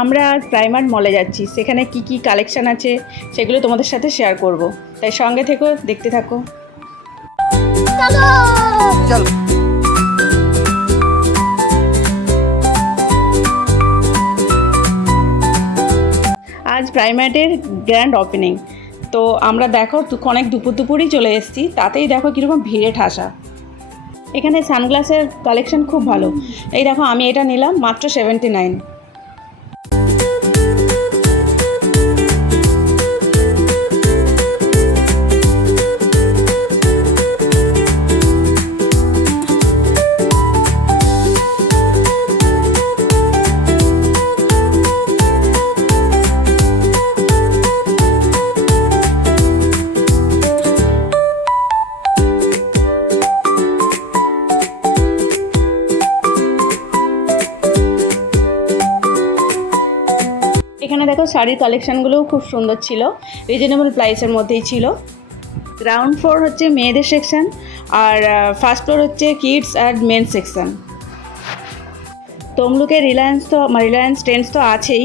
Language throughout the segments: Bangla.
আমরা আজ প্রাইমার মলে যাচ্ছি। সেখানে কি কি কালেকশন আছে সেগুলো তোমাদের সাথে শেয়ার করব। তাই সঙ্গে থেকো দেখতে থাকো। চল! আজ প্রাইমার্টের গ্র্যান্ড ওপেনিং তো আমরা দেখো অনেক দুপুর দুপুরই চলে এসেছি। তাতেই দেখো কীরকম ভিড়ে ঠাসা। এখানে সানগ্লাসের কালেকশন খুব ভালো। এই দেখো আমি এটা নিলাম মাত্র সেভেন্টি নাইন দেখো শাড়ির কালেকশনগুলোও খুব সুন্দর ছিল। রিজনেবল প্রাইসের মধ্যেই ছিল। গ্রাউন্ড ফ্লোর হচ্ছে মেয়েদের সেকশন আর ফার্স্ট ফ্লোর হচ্ছে কিডস আর মেন সেকশন তমলুকে রিলায়েন্স তো রিলায়েন্স ট্রেন্ডস তো আছেই,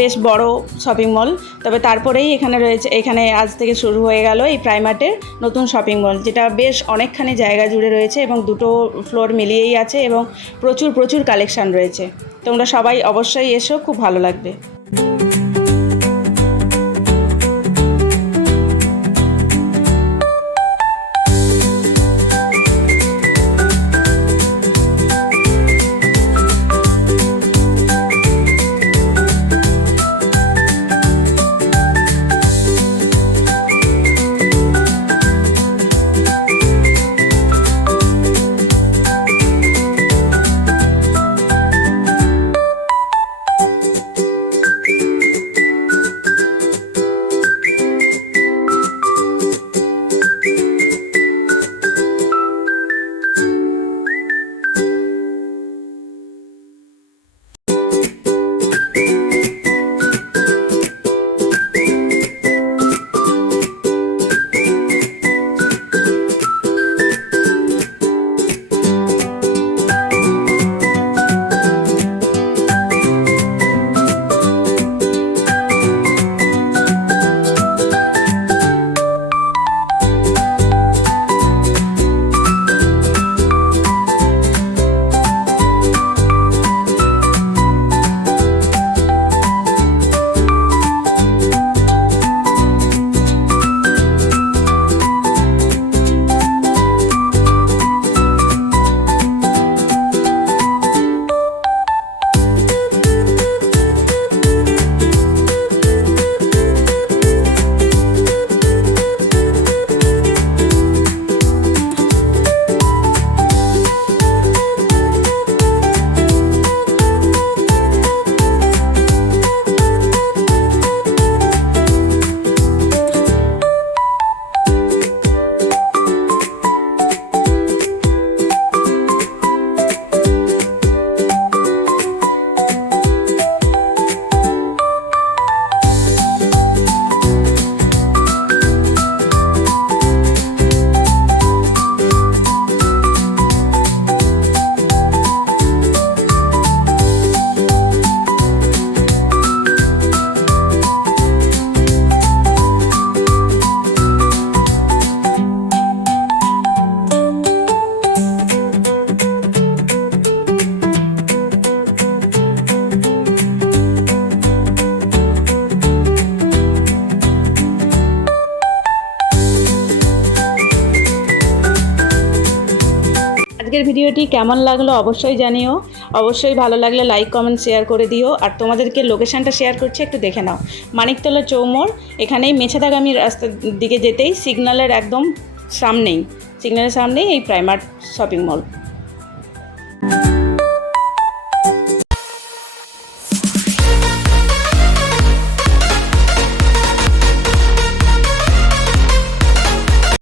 বেশ বড় শপিং মল তবে তারপরেই এখানে রয়েছে, এখানে আজ থেকে শুরু হয়ে গেল এই প্রাইমার্টের নতুন শপিং মল যেটা বেশ অনেকখানি জায়গা জুড়ে রয়েছে এবং দুটো ফ্লোর মিলিয়েই আছে এবং প্রচুর প্রচুর কালেকশান রয়েছে। তোমরা সবাই অবশ্যই এসো, খুব ভালো লাগবে। আজকের ভিডিওটি কেমন লাগল অবশ্যই জানিও। অবশ্যই ভালো লাগলে লাইক কমেন্ট শেয়ার করে দিও। আর তোমাদেরকে লোকেশানটা শেয়ার করছি, একটু দেখে নাও। মানিকতলা চৌমোর এখানেই মেছেদাগামী রাস্তার দিকে যেতেই সিগন্যালের একদম সামনেই। সিগন্যালের সামনেই এই প্রাইমার শপিং মল